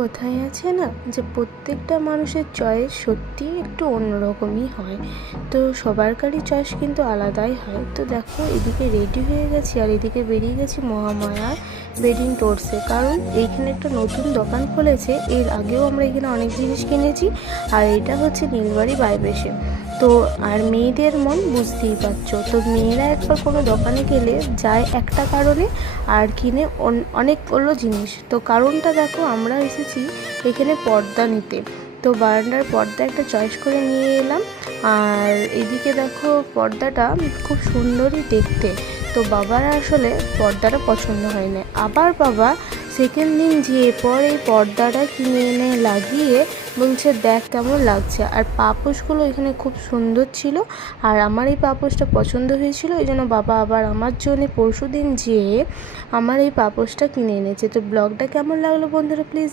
কথায় আছে না যে প্রত্যেকটা মানুষের চয়েস সত্যিই একটু অন্যরকমই হয়। তো সবারই চয়েস কিন্তু আলাদাই হয়। তো দেখো এদিকে রেডি হয়ে গেছি আর এদিকে বেরিয়ে গেছি মহামায়া বেডিং টোর্সে, কারণ এইখানে একটা নতুন দোকান খুলেছে। এর আগেও আমরা এখানে অনেক জিনিস কিনেছি। আর এটা হচ্ছে নীলবাড়ি বাইবেশে। তো আর মেয়েদের মন বুঝতেই পারছো, তো মেয়েরা একবার কোনো দোকানে গেলে যায় একটা কারণে আর কিনে অনেকগুলো জিনিস। তো কারণটা দেখো, আমরা এসেছি এখানে পর্দা নিতে। তো বারান্দার পর্দা একটা চয়েস করে নিয়ে এলাম। আর এদিকে দেখো পর্দাটা খুব সুন্দরই দেখতে। তো বাবার আসলে পর্দাটা পছন্দ হয় না, আবার বাবা সেকেন্ড দিন যেয়ে পর এই পর্দাটা কিনে এনে লাগিয়ে বলছে দেখ কেমন লাগছে। আর পাপোশগুলো এখানে খুব সুন্দর ছিল, আর আমার এই পাপোশটা পছন্দ হয়েছিল, এই জন্য বাবা আবার আমার জন্য পরশু দিন যেয়ে আমার এই পাপোশটা কিনে এনেছে। তো ব্লগটা কেমন লাগলো বন্ধুরা প্লিজ